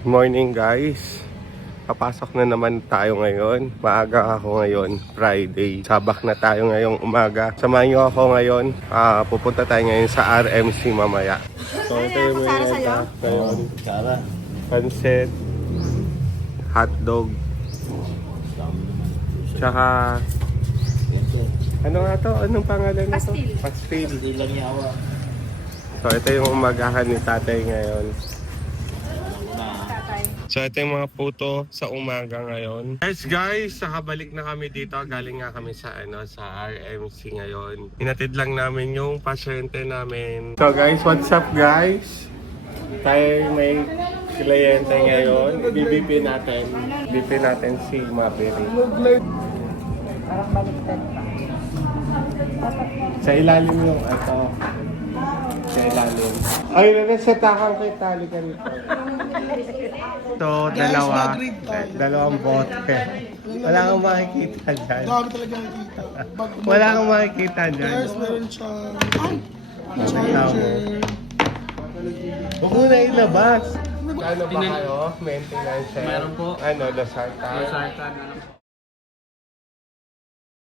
Morning guys. Papasok na naman tayo ngayon. Maaga ako ngayon, Friday. Sabak na tayo ngayong umaga. Samahan niyo ako ngayon. Pupunta tayo ngayon sa RMC mamaya. So ito yung merienda ngayon. Pansit, hotdog, tsaka ano nga to? Anong pangalan nito? Pastil. So ito yung umagahan ni tatay ngayon. So ito yung mga photo sa umaga ngayon. Yes guys, nakabalik na kami dito. Galing nga kami sa sa RMC ngayon. Hinatid lang namin yung pasyente namin. So guys, what's up guys? Tayo may kliyente ngayon. BBP natin. BBP natin si Maberi. Parang baliktad pa. Sa ilalim yung sa ilalim. Ay, nasatakan kay tali ka rito. Ito, dalawang bote. Wala kang makikita dyan. Dami talaga nakikita. Wala kang makikita dyan. Yes, meron siyang Charger. Huwag mo na ilabas. Ano ba kayo? Maintenance? Meron po. Ano, Losartan? Losartan, ano po.